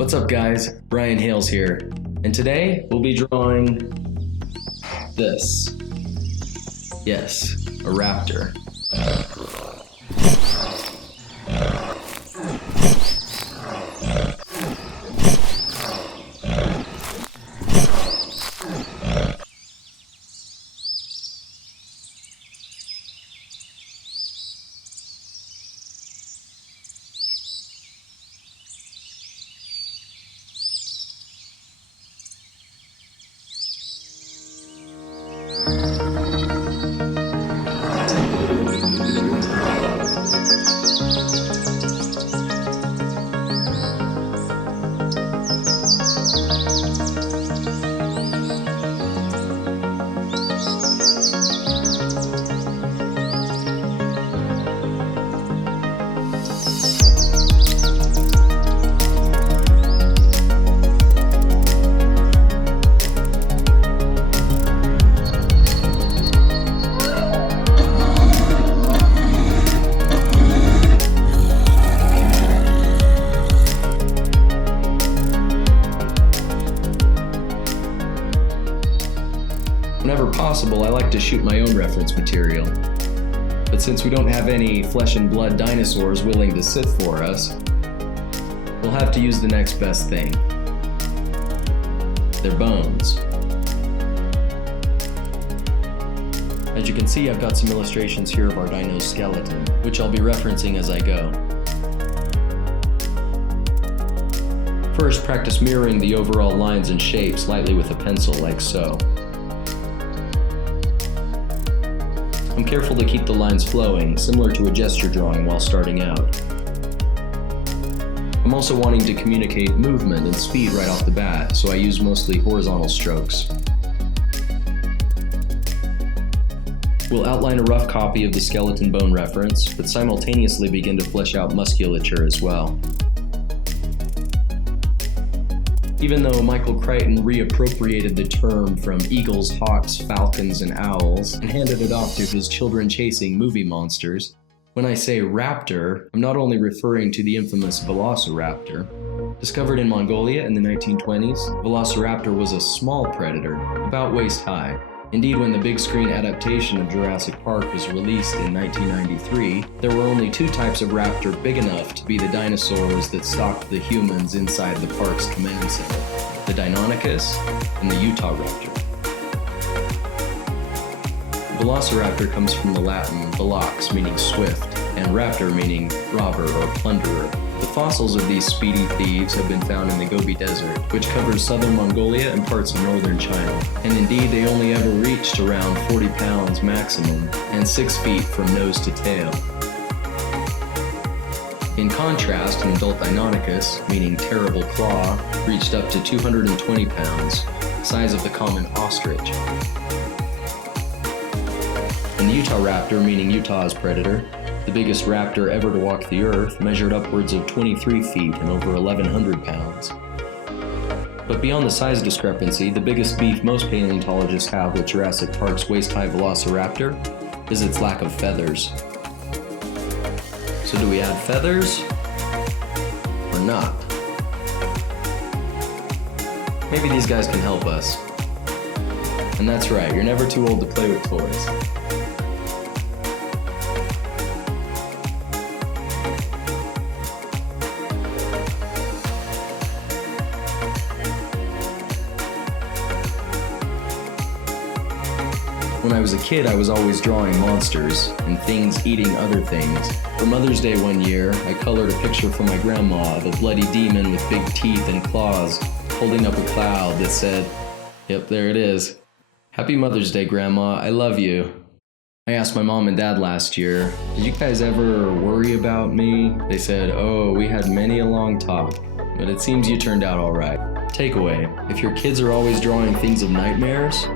What's up guys, Brian Hales here, and today we'll be drawing this. Yes, a raptor. Whenever possible, I like to shoot my own reference material. But since we don't have any flesh and blood dinosaurs willing to sit for us, we'll have to use the next best thing. Their bones. As you can see, I've got some illustrations here of our dino's skeleton, which I'll be referencing as I go. First, practice mirroring the overall lines and shapes lightly with a pencil, like so. I'm careful to keep the lines flowing, similar to a gesture drawing while starting out. I'm also wanting to communicate movement and speed right off the bat, so I use mostly horizontal strokes. We'll outline a rough copy of the skeleton bone reference, but simultaneously begin to flesh out musculature as well. Even though Michael Crichton reappropriated the term from eagles, hawks, falcons, and owls and handed it off to his children chasing movie monsters, when I say raptor, I'm not only referring to the infamous Velociraptor. Discovered in Mongolia in the 1920s, Velociraptor was a small predator, about waist high. Indeed, when the big screen adaptation of Jurassic Park was released in 1993, there were only two types of raptor big enough to be the dinosaurs that stalked the humans inside the park's command center: the Deinonychus and the Utah Raptor. Velociraptor comes from the Latin velox, meaning swift, and raptor meaning robber or plunderer. The fossils of these speedy thieves have been found in the Gobi Desert, which covers southern Mongolia and parts of northern China. And indeed, they only ever reached around 40 pounds maximum and 6 feet from nose to tail. In contrast, an adult Deinonychus, meaning terrible claw, reached up to 220 pounds, size of the common ostrich. And the Utah Raptor, meaning Utah's predator, the biggest raptor ever to walk the earth, measured upwards of 23 feet and over 1,100 pounds. But beyond the size discrepancy, the biggest beef most paleontologists have with Jurassic Park's waist-high Velociraptor is its lack of feathers. So do we add feathers or not? Maybe these guys can help us. And that's right, you're never too old to play with toys. When I was a kid, I was always drawing monsters and things eating other things. For Mother's Day one year, I colored a picture for my grandma of a bloody demon with big teeth and claws holding up a cloud that said, "Yep, there it is. Happy Mother's Day, Grandma, I love you." I asked my mom and dad last year, "Did you guys ever worry about me?" They said, "Oh, we had many a long talk, but it seems you turned out all right." Takeaway: if your kids are always drawing things of nightmares,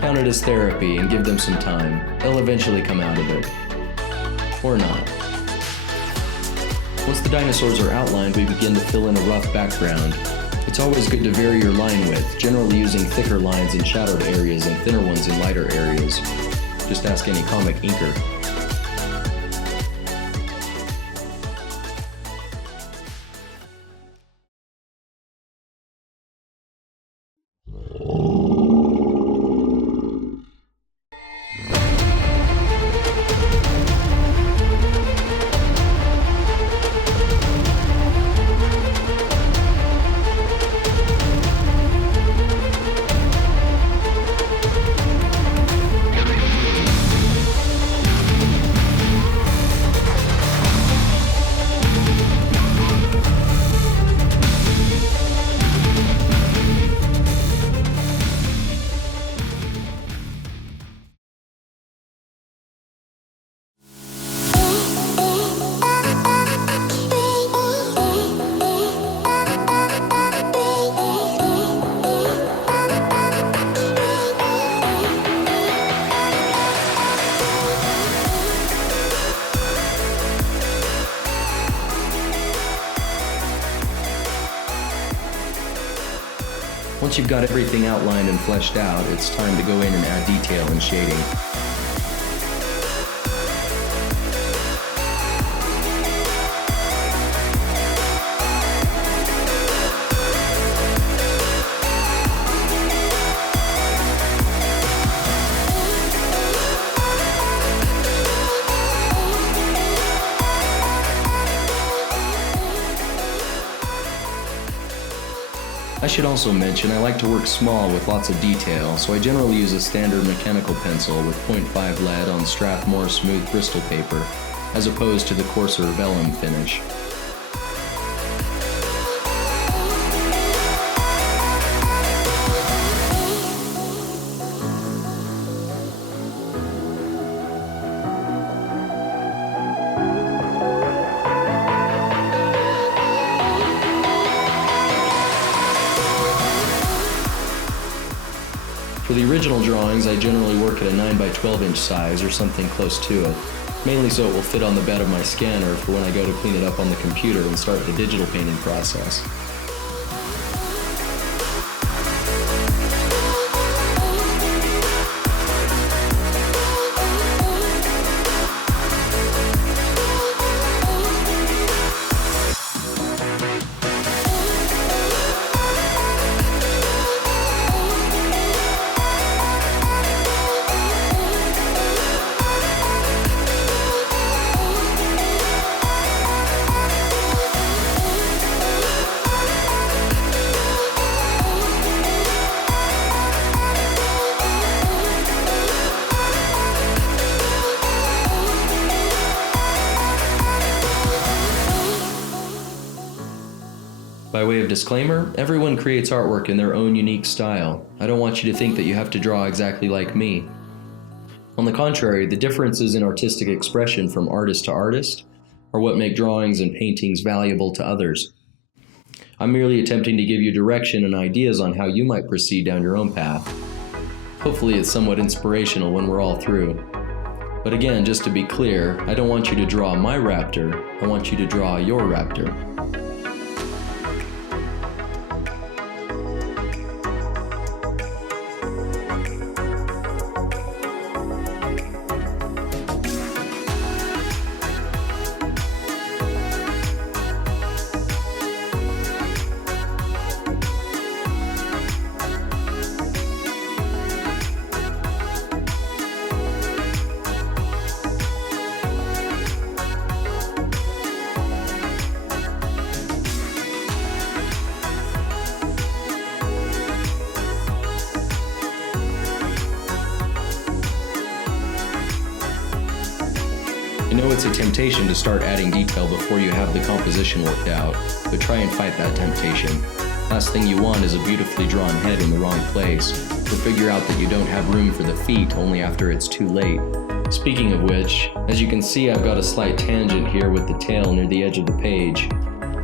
count it as therapy and give them some time. They'll eventually come out of it. Or not. Once the dinosaurs are outlined, we begin to fill in a rough background. It's always good to vary your line width, generally using thicker lines in shadowed areas and thinner ones in lighter areas. Just ask any comic inker. Once you've got everything outlined and fleshed out, it's time to go in and add detail and shading. I should also mention I like to work small with lots of detail, so I generally use a standard mechanical pencil with 0.5 lead on Strathmore smooth Bristol paper, as opposed to the coarser vellum finish. For the original drawings, I generally work at a 9 by 12 inch size or something close to it, mainly so it will fit on the bed of my scanner for when I go to clean it up on the computer and start the digital painting process. By way of disclaimer, everyone creates artwork in their own unique style. I don't want you to think that you have to draw exactly like me. On the contrary, the differences in artistic expression from artist to artist are what make drawings and paintings valuable to others. I'm merely attempting to give you direction and ideas on how you might proceed down your own path. Hopefully it's somewhat inspirational when we're all through. But again, just to be clear, I don't want you to draw my raptor, I want you to draw your raptor. I know it's a temptation to start adding detail before you have the composition worked out, but try and fight that temptation. Last thing you want is a beautifully drawn head in the wrong place, or figure out that you don't have room for the feet only after it's too late. Speaking of which, as you can see, I've got a slight tangent here with the tail near the edge of the page.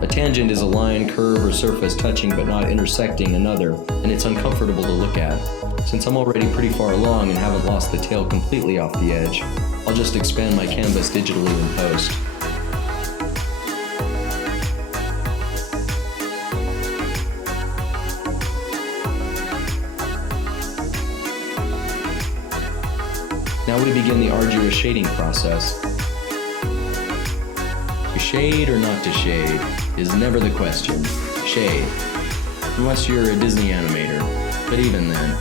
A tangent is a line, curve, or surface touching but not intersecting another, and it's uncomfortable to look at. Since I'm already pretty far along and haven't lost the tail completely off the edge, I'll just expand my canvas digitally in post. Now we begin the arduous shading process. To shade or not to shade is never the question. Shade. Unless you're a Disney animator, but even then.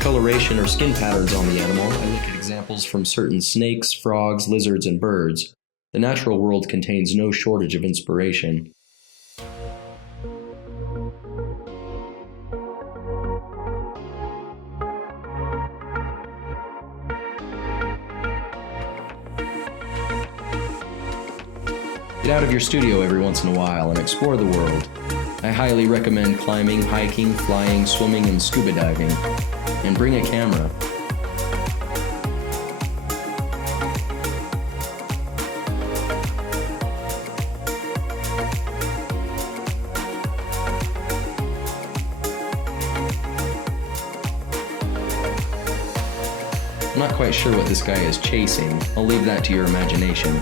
Coloration or skin patterns on the animal, I look at examples from certain snakes, frogs, lizards, and birds. The natural world contains no shortage of inspiration. Get out of your studio every once in a while and explore the world. I highly recommend climbing, hiking, flying, swimming, and scuba diving. And bring a camera. I'm not quite sure what this guy is chasing. I'll leave that to your imagination.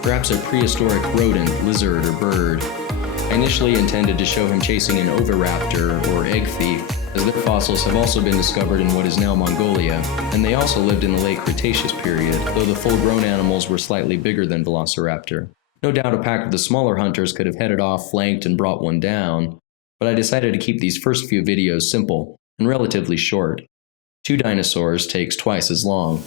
Perhaps a prehistoric rodent, lizard, or bird. I initially intended to show him chasing an oviraptor or egg thief, as their fossils have also been discovered in what is now Mongolia, and they also lived in the late Cretaceous period, though the full-grown animals were slightly bigger than Velociraptor. No doubt a pack of the smaller hunters could have headed off, flanked, and brought one down, but I decided to keep these first few videos simple and relatively short. 2 dinosaurs takes twice as long.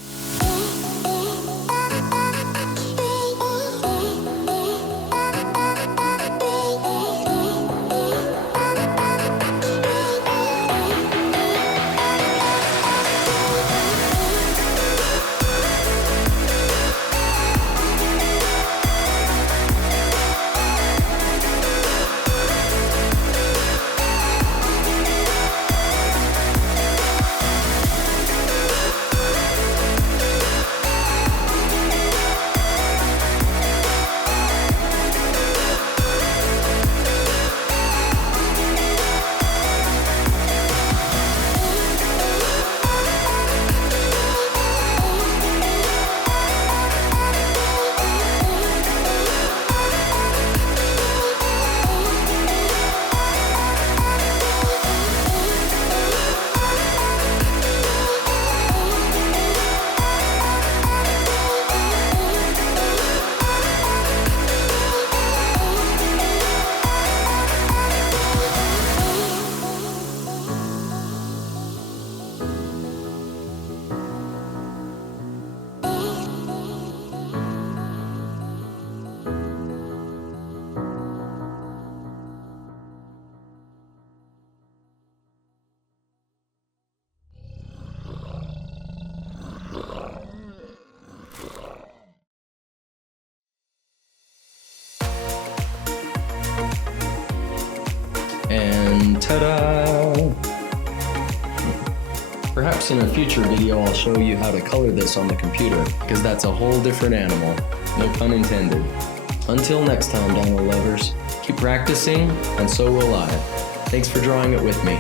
And ta-da! Perhaps in a future video I'll show you how to color this on the computer, because that's a whole different animal. No pun intended. Until next time, dino lovers, keep practicing, and so will I. Thanks for drawing it with me.